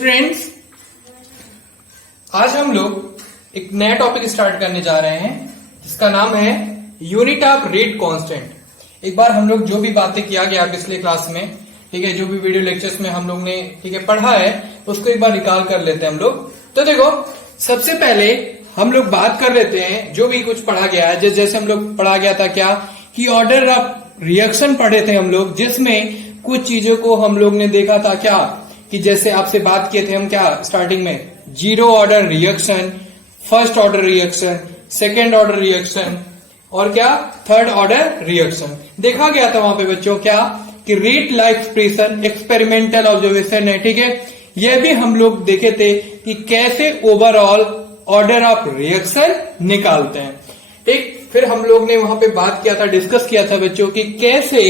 Students, आज हम लोग एक नया टॉपिक स्टार्ट करने जा रहे हैं जिसका नाम है यूनिट ऑफ रेट कांस्टेंट। एक बार हम लोग जो भी बातें किया गया पिछले क्लास में, ठीक है, जो भी वीडियो लेक्चर्स में हम लोग ने ठीक है पढ़ा है उसको एक बार रिकॉल कर लेते हैं हम लोग। तो देखो, सबसे पहले हम लोग बात कर लेते हैं जो भी कुछ पढ़ा गया है। जैसे हम लोग पढ़ा गया था क्या कि ऑर्डर ऑफ रिएक्शन पढ़े थे हम लोग, जिसमें कुछ चीजों को हम लोग ने देखा था क्या कि जैसे आपसे बात किए थे हम क्या स्टार्टिंग में, zero order reaction, first order reaction, second order reaction और क्या थर्ड ऑर्डर रिएक्शन देखा गया था वहां पे बच्चों। क्या कि rate like expression experimental observation है, ठीक है। यह भी हम लोग देखे थे कि कैसे ओवरऑल ऑर्डर ऑफ रिएक्शन निकालते हैं, ठीक। फिर हम लोग ने वहां पे बात किया था, डिस्कस किया था बच्चों कि कैसे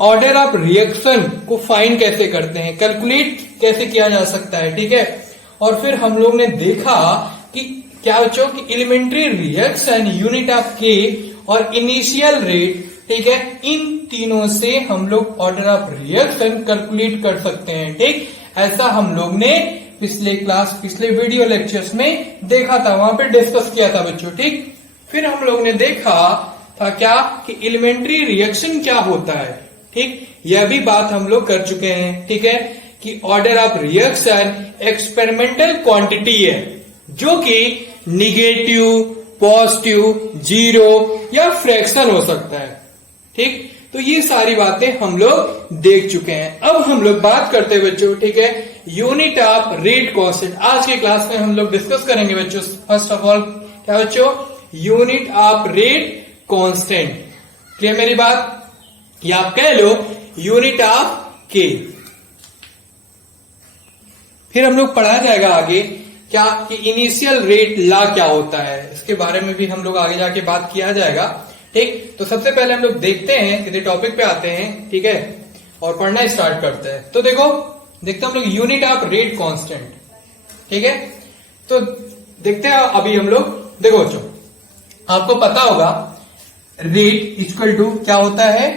ऑर्डर ऑफ रिएक्शन को फाइंड कैसे करते हैं, कैलकुलेट कैसे किया जा सकता है, ठीक है। और फिर हम लोग ने देखा कि क्या बच्चों की एलिमेंट्री रिएक्शन, यूनिट ऑफ के और इनिशियल रेट, ठीक है, इन तीनों से हम लोग ऑर्डर ऑफ रिएक्शन कैलकुलेट कर सकते हैं, ठीक। ऐसा हम लोग ने पिछले वीडियो लेक्चर्स में देखा था, वहां पे डिस्कस किया था बच्चों, ठीक। फिर हम लोग ने देखा था क्या कि एलिमेंट्री रिएक्शन क्या होता है, ठीक। यह भी बात हम लोग कर चुके हैं, ठीक है, कि order of reaction experimental quantity है जो कि निगेटिव, पॉजिटिव, जीरो या फ्रैक्शन हो सकता है, ठीक। तो ये सारी बातें हम लोग देख चुके हैं। अब हम लोग बात करते हैं बच्चों, ठीक है, यूनिट ऑफ रेट कांस्टेंट। आज के क्लास में हम लोग डिस्कस करेंगे बच्चों। फर्स्ट ऑफ ऑल क्या बच्चों, unit of rate constant. Clear मेरी बात? या आप कह लो यूनिट ऑफ के। फिर हम लोग पढ़ा जाएगा आगे क्या कि इनिशियल रेट लॉ क्या होता है, इसके बारे में भी हम लोग आगे जाके बात किया जाएगा, ठीक। तो सबसे पहले हम लोग देखते हैं, सीधे टॉपिक पे आते हैं, ठीक है, और पढ़ना स्टार्ट करते हैं। तो देखो, देखते हैं हम लोग यूनिट ऑफ रेट कांस्टेंट, ठीक है। तो देखते हैं अभी हम लोग, देखो बच्चों, आपको पता होगा रेट इक्वल टू क्या होता है,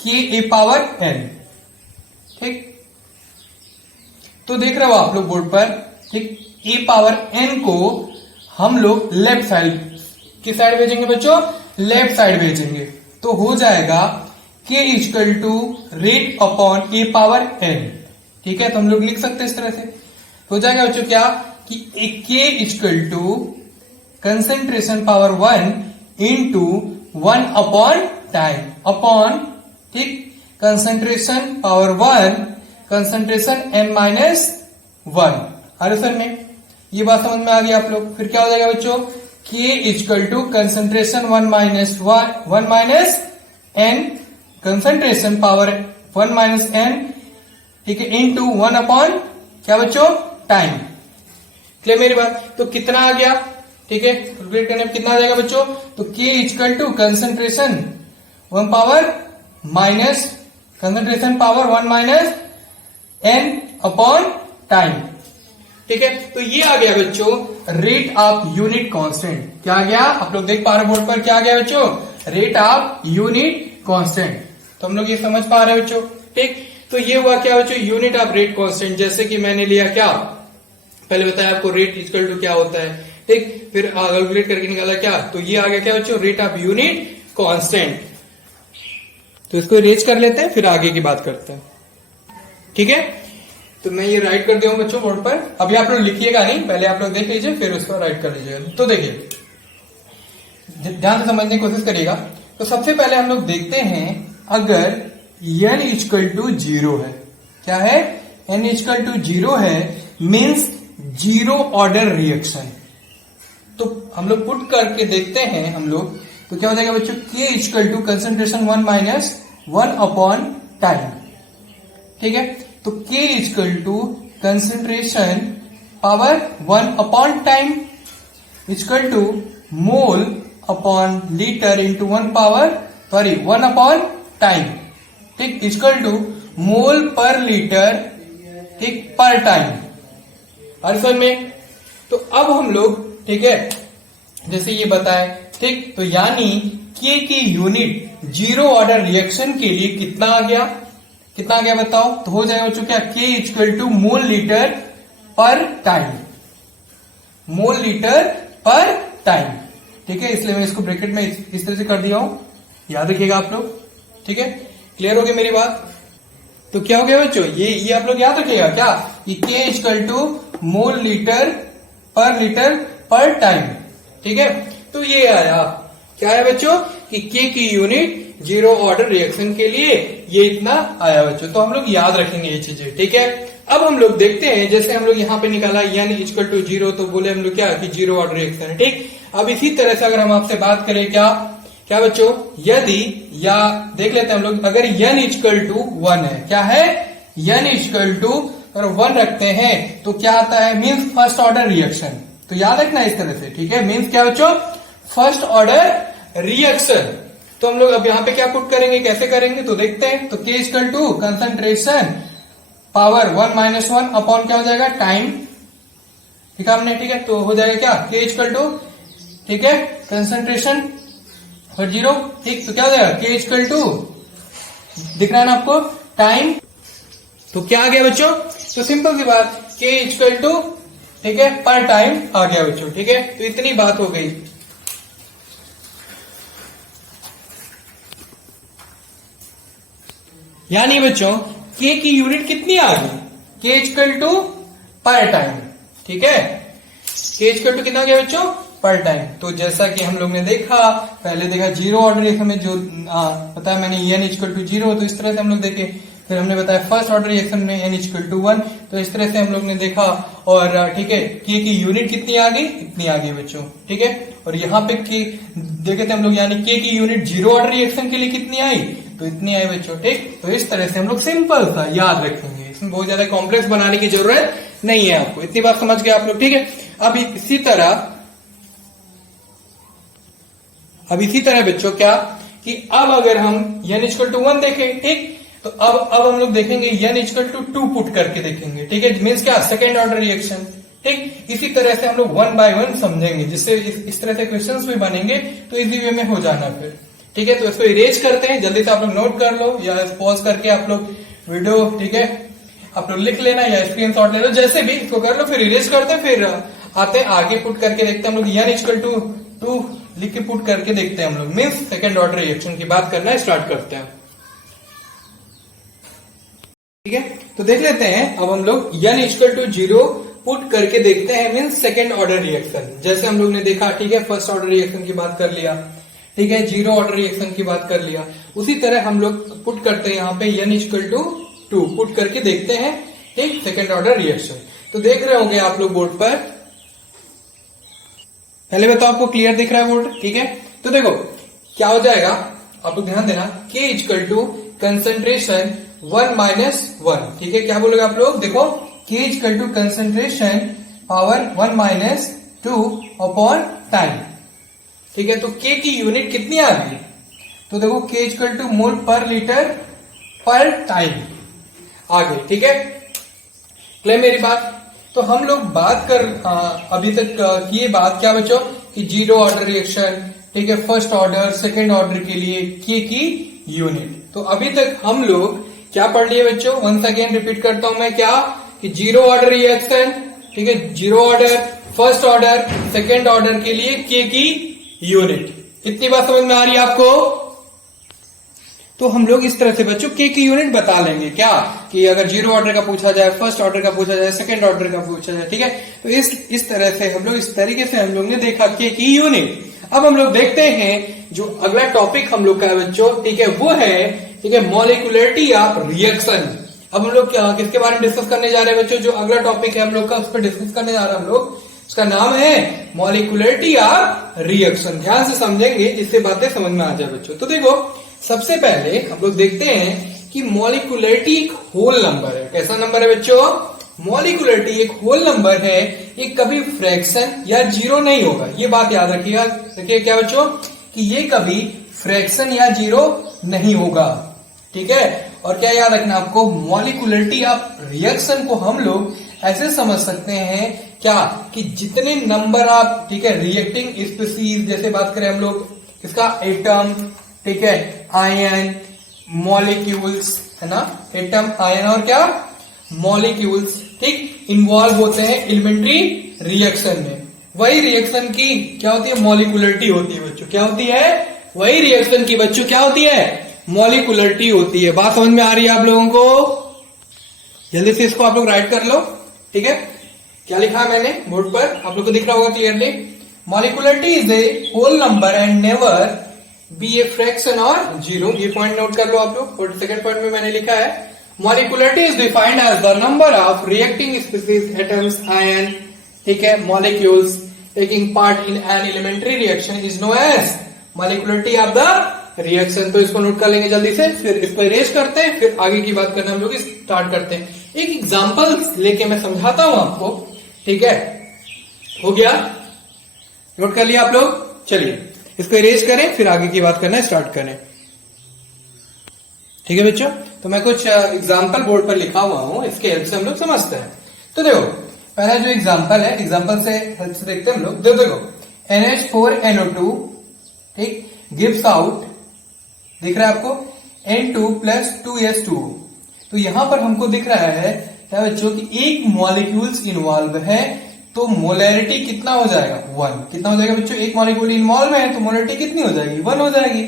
के ए पावर एन, ठीक। तो देख रहे हो आप लोग बोर्ड पर, ठीक, ए पावर एन को हम लोग लेफ्ट साइड, किस साइड भेजेंगे बच्चों, लेफ्ट साइड भेजेंगे। तो हो जाएगा K equal to rate upon A power N, ठीक है। तो हम लोग लिख सकते हैं इस तरह से, हो जाएगा बच्चों क्या कि K equal to concentration power 1 into 1 upon time upon, ठीक, कंसेंट्रेशन पावर 1 कंसेंट्रेशन n-1। अरे सर में ये बात समझ में आ गई आप लोग। फिर क्या हो जाएगा बच्चों, K equal to concentration 1 minus n concentration power 1 minus n, ठीक है, इंटू 1 अपॉन क्या बच्चों, टाइम। क्लियर मेरी बात? तो कितना आ गया, ठीक है, कैलकुलेट करने में कितना आ जाएगा बच्चों, तो K equal to concentration 1 power minus concentration power 1 minus n upon time, ठीक है। तो ये आ गया बच्चों रेट ऑफ यूनिट कांस्टेंट। क्या आ गया, आप लोग देख पा रहे बोर्ड पर, क्या आ गया बच्चों, रेट ऑफ यूनिट कांस्टेंट। तो हम लोग ये समझ पा रहे बच्चों, ठीक। तो ये हुआ क्या बच्चों, यूनिट ऑफ रेट कांस्टेंट। जैसे कि मैंने लिया क्या, पहले बताया आपको रेट इक्वल टू क्या होता है, ठीक, फिर कैलकुलेट करके निकाला क्या, तो ये आ गया क्या बच्चों, रेट ऑफ यूनिट कांस्टेंट। तो इसको इरेज कर लेते हैं, फिर आगे की बात करते हैं, ठीक है। तो मैं ये राइट कर दिया हूं बच्चों बोर्ड पर। अभी आप लोग लिखिएगा नहीं, पहले आप लोग देख लीजिए फिर उसको राइट कर लीजिएगा। तो देखिए, ध्यान से समझने की कोशिश करिएगा। तो सबसे पहले हम लोग देखते हैं, अगर n इक्वल टू 0 है, क्या है, n इक्वल टू 0 है, मीन्स जीरो ऑर्डर रिएक्शन। तो हम लोग पुट करके देखते हैं हम लोग, तो क्या हो जाएगा बच्चों, K equal to concentration 1 minus 1 upon time, ठीक है। तो K equal to concentration power 1 upon time equal to mole upon litre into 1 upon time, ठीक, equal to mole per litre, ठीक, पर टाइम। हर समय में तो अब हम लोग, ठीक है, जैसे ये बताए, ठीक, तो यानी के की यूनिट जीरो ऑर्डर रिएक्शन के लिए कितना आ गया बताओ। तो हो जाएगा बच्चों क्या, के equal to mole litre per time, mole litre per time. ठीक है, इसलिए मैंने इसको ब्रैकेट में इस तरह से कर दिया हूं, याद रखिएगा आप लोग। ठीक है, क्लियर हो गया मेरी बात? तो क्या हो गया बच्चों, ये आप लोग याद रखिएगा क्या, कि K equal to mole litre per time. ठीक है, तो ये आया, क्या आया बच्चों, कि K की यूनिट जीरो ऑर्डर रिएक्शन के लिए ये इतना आया बच्चों। तो हम लोग याद रखेंगे ये चीजें। ठीक है, अब हम लोग देखते हैं, जैसे हम लोग यहाँ पे निकाला n इक्वल टू 0, तो बोले हम लोग क्या कि जीरो ऑर्डर रिएक्शन है। ठीक, अब इसी तरह से अगर हम आपसे बात करें क्या बच्चों, यदि, या देख लेते हैं हम लोग, अगर n इक्वल टू 1 है, क्या है, n इक्वल टू अगर 1 रखते हैं तो क्या आता है, मीन्स फर्स्ट ऑर्डर रिएक्शन। तो याद रखना इस तरह से। ठीक है, मीन्स क्या बच्चों, फर्स्ट ऑर्डर रिएक्शन। तो हम लोग अब यहाँ पे क्या पुट करेंगे, कैसे करेंगे, तो देखते हैं। तो K equal to concentration power 1 minus 1 upon क्या हो जाएगा, टाइम। ठीक है हमने, ठीक है, तो हो जाएगा क्या, K इक्वल टू, ठीक है, कंसंट्रेशन और 0। ठीक, तो क्या हो जाएगा, K इक्वल टू, दिख रहा है ना आपको, टाइम। तो क्या आ गया बच्चों, तो सिंपल सी बात, K इक्वल टू, ठीक है, पर टाइम आ गया बच्चों। ठीक है, तो इतनी बात हो गई। यानी बच्चों K की यूनिट कितनी आ गई, K इक्वल टू पर टाइम। ठीक है, K इक्वल टू कितना आ गया बच्चों, पर टाइम। तो जैसा कि हम लोग ने देखा, पहले देखा जीरो ऑर्डर रिएक्शन में जो बताया मैंने n इक्वल टू 0, तो इस तरह से हम लोग देखे। फिर हमने बताया फर्स्ट ऑर्डर रिएक्शन में n इक्वल टू 1, तो इस तरह से हम लोग ने देखा। और ठीक है, K की यूनिट कितनी आ गई, इतनी आ गई बच्चों। ठीक है, और यहाँ पे देखे थे हम लोग, यानी K की यूनिट जीरो ऑर्डर रिएक्शन के लिए कितनी आई, तो इतनी आई बच्चों। ठीक, तो इस तरह से हम लोग सिंपल सा याद रखेंगे, इसमें बहुत ज्यादा कॉम्प्लेक्स बनाने की जरूरत नहीं है आपको। इतनी बात समझ गए आप लोग। ठीक है, अब इसी तरह बच्चों क्या, कि अब अगर हम n इक्वल टू 1 देखें, ठीक, तो अब हम लोग देखेंगे n इक्वल टू 2 पुट करके देखेंगे। ठीक है, मीन्स क्या, सेकेंड ऑर्डर रिएक्शन। ठीक, इसी तरह से हम लोग 1 बाय 1 समझेंगे, जिससे इस तरह से क्वेश्चंस भी बनेंगे तो इजी वे में हो जाना फिर। ठीक है, तो इसको इरेज करते हैं, जल्दी से आप लोग नोट कर लो, या पॉज करके आप लोग वीडियो, ठीक है, आप लोग लिख लेना या स्क्रीन शॉट ले लो, जैसे भी इसको कर लो। फिर इरेज करते हैं, फिर आते हैं आगे पुट करके देखते हैं हम लोग, n इक्वल टू 2 लिख के पुट करके देखते हैं हम लोग, मीन्स सेकेंड ऑर्डर रिएक्शन की बात करना स्टार्ट करते हैं। ठीक है, तो देख लेते हैं अब हम लोग n इक्वल टू 0 पुट करके देखते हैं, मीन्स सेकेंड ऑर्डर रिएक्शन। जैसे हम लोग ने देखा, ठीक है, फर्स्ट ऑर्डर रिएक्शन की बात कर लिया, ठीक है, जीरो ऑर्डर रिएक्शन की बात कर लिया, उसी तरह हम लोग पुट करते हैं यहाँ पे n इक्वल टू 2 पुट करके देखते हैं, ठीक, सेकेंड ऑर्डर रिएक्शन। तो देख रहे होंगे आप लोग बोर्ड पर, पहले बताओ आपको क्लियर दिख रहा है बोर्ड? ठीक है, तो देखो क्या हो जाएगा, आप लोग ध्यान देना, K equal to concentration 1 minus 1। ठीक है, क्या बोलोगे आप लोग, देखो K equal to concentration power 1 minus 2 upon time. ठीक है, तो K की यूनिट कितनी आ गई, तो देखो K equal to mole per litre per time आ गई। ठीक है, क्लियर मेरी बात? तो हम लोग बात कर अभी तक किए बात क्या बच्चों, कि जीरो ऑर्डर रिएक्शन, ठीक है, फर्स्ट ऑर्डर सेकेंड ऑर्डर के लिए K की यूनिट। तो अभी तक हम लोग क्या पढ़ लिए बच्चों, वंस अगेन रिपीट करता हूं मैं, क्या, कि जीरो ऑर्डर रिएक्शन, ठीक है, zero order, first order, second order के लिए K की यूनिट। इतनी बात समझ में आ रही है आपको? तो हम लोग इस तरह से बच्चों K की यूनिट बता लेंगे, क्या, कि अगर जीरो ऑर्डर का पूछा जाए, फर्स्ट ऑर्डर का पूछा जाए, सेकंड ऑर्डर का पूछा जाए। ठीक है, तो इस तरह से हम लोग, इस तरीके से हम लोग ने देखा K की यूनिट। अब हम लोग देखते हैं जो अगला टॉपिक हम लोग का है बच्चों, ठीक है, वो है, ठीक है, मॉलिक्यूलरिटी ऑफ रिएक्शन। अब हम लोग किसके बारे में डिस्कस करने जा रहे हैं बच्चों, जो अगला टॉपिक है हम लोग का, उस पर डिस्कस करने जा रहे हैं हम लोग, उसका नाम है मॉलिक्यूलरिटी ऑफ रिएक्शन। ध्यान से समझेंगे, जिससे बातें समझ में आ जाए बच्चों। तो देखो, सबसे पहले हम लोग देखते हैं कि मॉलिक्यूलरिटी एक होल नंबर है। कैसा नंबर है बच्चों, मॉलिक्यूलरिटी एक होल नंबर है, ये कभी फ्रैक्शन या जीरो नहीं होगा। ये बात याद रखिएगा। देखिए क्या बच्चों, कि ये कभी फ्रैक्शन या जीरो नहीं होगा। ठीक है, और क्या याद रखना आपको, मॉलिक्यूलरिटी ऑफ रिएक्शन को हम लोग ऐसे समझ सकते हैं, क्या, कि जितने नंबर आप, ठीक है, रिएक्टिंग स्पीसीज, जैसे बात करें हम लोग इसका एटम, ठीक है, आयन, मॉलिक्यूल्स, है ना, एटम, आयन और क्या, मॉलिक्यूल्स, ठीक, इन्वॉल्व होते हैं एलिमेंट्री रिएक्शन में। वही रिएक्शन की क्या होती है, मॉलिक्युलरिटी होती है बच्चों। क्या होती है, वही रिएक्शन की बच्चों क्या होती है, मॉलिक्युलरिटी होती है। बात समझ में आ रही है आप लोगों को? जल्दी से इसको आप लोग राइट कर लो, ठीक है। क्या लिखा है मैंने बोर्ड पर, आप लोग को दिख रहा होगा clearly. Molecularity is a whole number and never be a fraction और जीरो। ये पॉइंट नोट कर लो आप लोग। और सेकंड पॉइंट में मैंने लिखा है molecularity is defined as the number of reacting species, atoms, ion, ठीक है, molecules taking part in an elementary reaction is known as molecularity of the reaction. तो इसको नोट कर लेंगे जल्दी से, फिर इसको इरेज करते हैं, फिर आगे की बात करना हम लोग स्टार्ट करते हैं। एक एग्जांपल लेके मैं समझाता हूं आपको, ठीक है। हो गया, नोट कर लिया आप लोग? चलिए इसको इरेज करें, फिर आगे की बात करना स्टार्ट करें, ठीक है बच्चों। तो मैं कुछ एग्जांपल बोर्ड पर लिखा हुआ हूं, इसके हेल्प से हम लोग समझते हैं। तो देखो पहला जो एग्जांपल है, एग्जांपल से हेल्प से देखते हैं हम लोग। देखो NH4NO2, ठीक, गिव्स आउट, दिख रहा है आपको, N2 + 2S2। तो यहां पर हमको दिख रहा है क्या बच्चों कि एक मॉलिक्यूल्स इन्वॉल्व है, तो मोलैरिटी कितना हो जाएगा, 1। कितना हो जाएगा बच्चों, एक मॉलिक्यूल इन्वॉल्व है तो मोलैरिटी कितनी हो जाएगी, 1 हो जाएगी,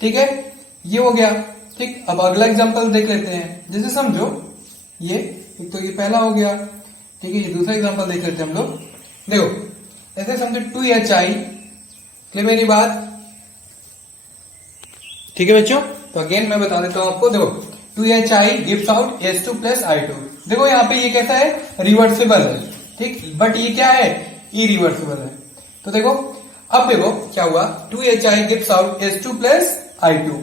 ठीक है। ये हो गया, ठीक। अब अगला एग्जांपल देख लेते हैं। जैसे समझो ये एक तो ये पहला हो गया, ठीक है। ये दूसरा एग्जांपल देख लेते हैं हम लोग। देखो ऐसे समझो 2HI, क्लियर मेरी बात, ठीक है बच्चों। तो अगेन मैं बता देता हूं आपको, देखो 2HI gives out H2 + I2। देखो यहाँ पे ये कैसा है, रिवर्सिबल है, ठीक, बट ये क्या है, इरिवर्सिबल है। तो देखो अब देखो क्या हुआ, 2HI gives out H2 + I2,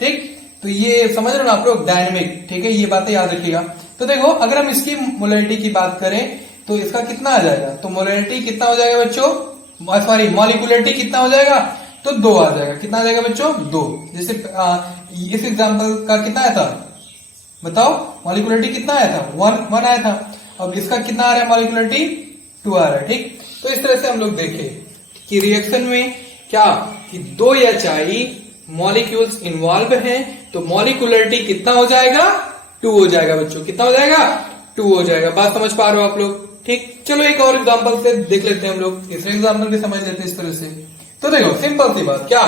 ठीक। तो ये समझ रहे हो ना आप लोग, डायनेमिक, ठीक है, ये बातें याद रखिएगा। तो देखो अगर हम इसकी मोलैरिटी की बात करें तो इसका कितना आ जाएगा, तो मोलैरिटी कितना हो जाएगा बच्चों, सॉरी मॉलिक्युलरिटी कितना हो जाएगा, तो 2 आ जाएगा। कितना आ जाएगा बच्चों, 2। जैसे इस एग्जांपल का कितना आया था, बताओ, मॉलिक्युलरिटी कितना आया था, 1 आया था। अब इसका कितना आ रहा है, मॉलिक्युलरिटी 2 आ रहा है, ठीक। तो इस तरह से हम लोग देखें कि रिएक्शन में क्या कि 2HI मॉलिक्यूल्स इन्वॉल्व हैं, तो मॉलिक्युलरिटी कितना हो जाएगा, 2 हो जाएगा बच्चों। कितना हो जाएगा, 2 हो जाएगा। बात समझ पा रहे हो आप लोग, ठीक। चलो एक और एग्जांपल से देख लेते हैं हम लोग, तीसरे एग्जांपल भी समझ लेते हैं इस तरह से। तो देखो सिंपल सी बात, क्या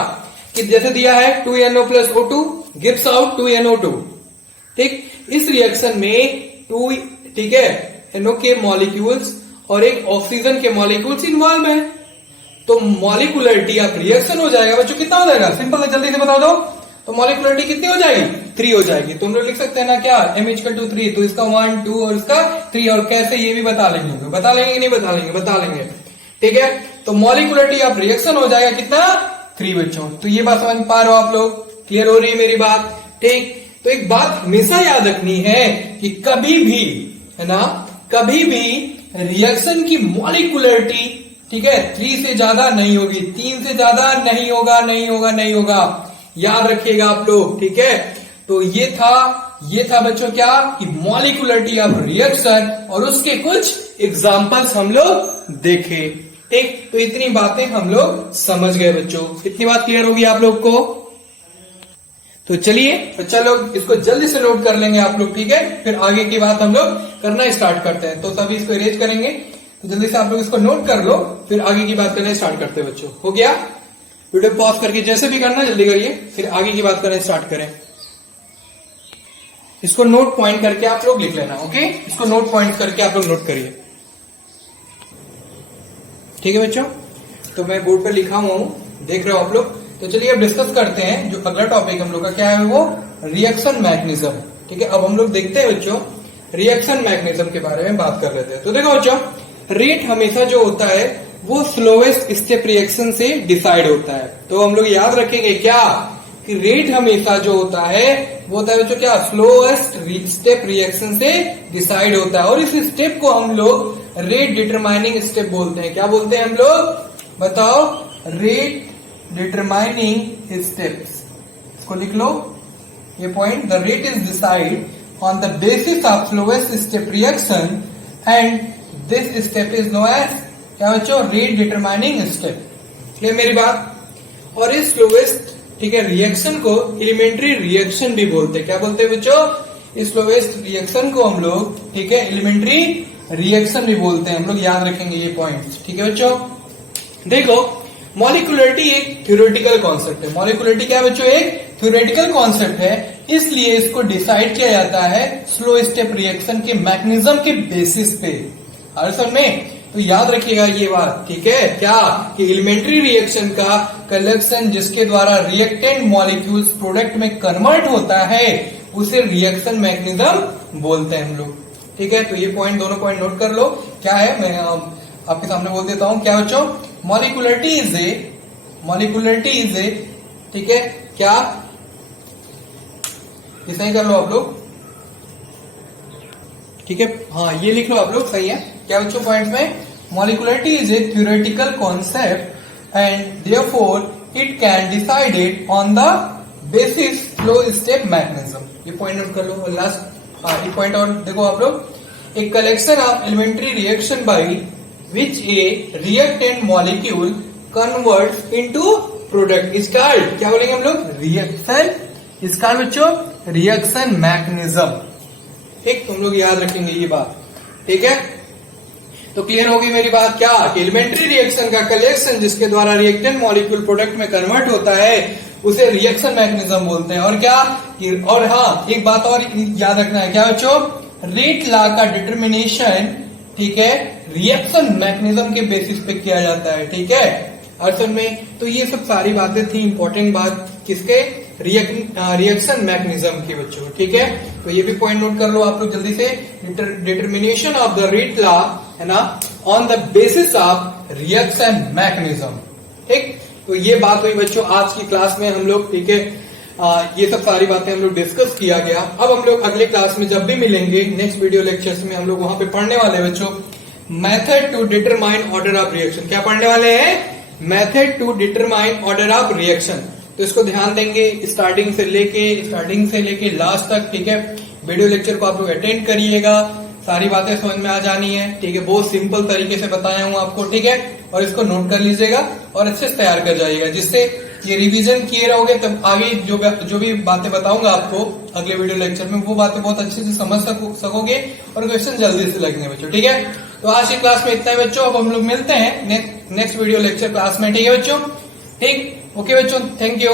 कि जैसे दिया है 2NO + O2 gives out 2NO2, ठीक। इस रिएक्शन में 2, ठीक है, NO के मॉलिक्यूल्स और एक ऑक्सीजन के मॉलिक्यूल्स इन्वॉल्व है, तो मॉलिक्युलरिटी ऑफ रिएक्शन हो जाएगा बच्चों, कितना हो जाएगा, सिंपल है, जल्दी से बता दो। तो मॉलिक्युलरिटी कितनी हो जाएगी, 3 हो जाएगी। तुम लोग लिख सकते हैं ना क्या, M=3, तो इसका 1, 2 और इसका 3, और कैसे ये भी बता लेंगे कि नहीं बता लेंगे, बता लेंगे, ठीक है। तो मॉलिक्युलरिटी ऑफ रिएक्शन हो जाएगा कितना, 3 बच्चों। तो ये बात समझ पा रहे हो आप लोग, क्लियर हो रही है मेरी बात, ठीक। तो एक बात हमेशा याद रखनी है कि कभी भी, है ना, कभी भी रिएक्शन की मॉलिक्युलरिटी, ठीक है, 3 से ज्यादा नहीं होगी, 3 से ज्यादा नहीं होगा, याद रखिएगा आप लोग, ठीक है। तो ये था बच्चों क्या कि मॉलिक्युलरिटी ऑफ रिएक्शन, और उसके कुछ एग्जांपल्स हम लोग देखे, ठीक। तो इतनी बातें हम लोग समझ गए बच्चों, इतनी बात क्लियर होगी आप लोग को। तो चलिए बच्चा लोग इसको जल्दी से नोट कर लेंगे आप लोग, ठीक है। फिर आगे की बात हम लोग करना स्टार्ट करते हैं। तो सभी इसको इरेज करेंगे, तो जल्दी से आप लोग इसको नोट कर लो, फिर आगे की बात करना स्टार्ट करते हैं बच्चों। हो गया, वीडियो पॉज करके जैसे भी करना जल्दी करिए, फिर आगे की बात करना स्टार्ट करें। इसको नोट पॉइंट करके आप लोग लिख लेना, ओके। इसको नोट पॉइंट करके आप लोग नोट करिए, ठीक है बच्चों। तो मैं बोर्ड पर लिखा हुआ हूं, देख रहे हो आप लोग। तो चलिए अब डिस्कस करते हैं, जो अगला टॉपिक हम लोग का क्या है, वो रिएक्शन मैकेनिज्म, ठीक है। अब हम लोग देखते हैं बच्चों रिएक्शन मैकेनिज्म के बारे में बात कर रहे थे। तो देखो बच्चों, रेट हमेशा जो होता है वो स्लोएस्ट स्टेप रिएक्शन से डिसाइड होता है। तो हम लोग याद रखेंगे क्या कि रेट हमेशा जो होता है वो होता है बच्चों क्या, स्लोएस्ट स्टेप रिएक्शन से डिसाइड होता है। और इस स्टेप को हम लोग रेट डिटरमाइनिंग स्टेप बोलते हैं। क्या बोलते हैं हम लोग, बताओ, रेट डिटरमाइनिंग स्टेप्स। इसको लिख लो ये point, the rate is decide on the basis of slowest step reaction and this step is known as क्या बच्चों, रेट डिटरमाइनिंग स्टेप। क्लियर मेरी बात। और इस स्लोएस्ट, ठीक है, रिएक्शन को एलिमेंट्री रिएक्शन भी बोलते हैं। क्या बोलते हैं बच्चों, इस स्लोएस्ट रिएक्शन को हम लोग, ठीक है, एलिमेंट्री रिएक्शन भी बोलते हैं। हम लोग याद रखेंगे ये पॉइंट्स, ठीक है बच्चों। देखो, मॉलिक्यूलरिटी एक थ्योरेटिकल कॉन्सेप्ट है। मॉलिक्यूलरिटी क्या है बच्चों? एक थ्योरेटिकल कॉन्सेप्ट है, इसलिए इसको डिसाइड किया जाता है स्लो स्टेप रिएक्शन के मैकेनिज्म के बेसिस पे। हर समय तो याद रखिएगा ये बात, ठीक है, क्या कि एलिमेंट्री रिएक्शन का कलेक्शन जिसके द्वारा रिएक्टेंट मॉलिक्यूल्स प्रोडक्ट में कन्वर्ट होता है उसे रिएक्शन मैकेनिज्म बोलते हैं हम लोग, ठीक है। तो ये पॉइंट, दोनों पॉइंट नोट कर लो। क्या है, मैं आपके सामने बोल देता हूं। क्या बच्चों? मॉलिक्यूलरिटी इज ए, ठीक है, क्या, ये सही कर लो आप लोग, ठीक है, हाँ ये लिख लो आप लोग, सही है। क्या बच्चों पॉइंट में? Molecularity is a theoretical concept and therefore it can decided on the basis slow step mechanism. ये पॉइंट नोट कर लो। और लास्ट, हाँ ये पॉइंट और देखो आप लोग, a collection of elementary reaction by which a reactant molecule converts into product is called, क्या बोलेंगे हम लोग? रिएक्शन। इसका बच्चों रिएक्शन मैकेनिज्म, ठीक, तुम लोग याद रखेंगे ये बात, ठीक है। तो क्लियर होगी मेरी बात? क्या कि एलिमेंट्री रिएक्शन का कलेक्शन जिसके द्वारा रिएक्टेंट मॉलिक्यूल प्रोडक्ट में कन्वर्ट होता है उसे रिएक्शन मैकेनिज्म बोलते हैं। और क्या, और हाँ एक बात और याद रखना है, क्या बच्चों? रेट लॉ का डिटर्मिनेशन, ठीक है, रिएक्शन मैकेनिज्म के बेसिस पे किया जाता है, ठीक है, असल में। तो ये सब सारी बातें थी, इंपॉर्टेंट बात किसके? रिएक्शन मैकेनिज्म के बच्चों, ठीक है। तो ये भी पॉइंट नोट कर लो आप लोग जल्दी से। Determination of the rate law, है ना, on the basis of reaction mechanism, ठीक। तो ये बात हुई बच्चों आज की क्लास में हम लोग, ठीक है। ये सब सारी बातें हम लोग डिस्कस किया गया। अब हम लोग अगले क्लास में जब भी मिलेंगे नेक्स्ट वीडियो लेक्चर्स में, हम लोग वहां पे पढ़ने वाले हैं बच्चों method to determine order of reaction. क्या पढ़ने वाले हैं? Method to determine order of reaction. तो इसको ध्यान देंगे स्टार्टिंग से लेके लास्ट तक, ठीक है। वीडियो लेक्चर को आप लोग अटेंड करिएगा, सारी बातें समझ में आ जानी है, ठीक है। बहुत सिंपल तरीके से बताया हूं आपको, ठीक है। और इसको नोट कर लीजिएगा और अच्छे से तैयार कर जाइएगा, जिससे ये रिवीजन किए रहोगे तब आगे जो भी बातें बताऊंगा आपको अगले वीडियो लेक्चर में, वो बातें बहुत अच्छे से समझ सकोगे और क्वेश्चन जल्दी से लगेंगे बच्चों, ठीक है। तो आज की क्लास में इतना है बच्चों। अब हम लोग मिलते हैं नेक्स्ट वीडियो लेक्चर क्लास में, ठीक है बच्चों, ठीक, ओके बच्चों, थैंक यू।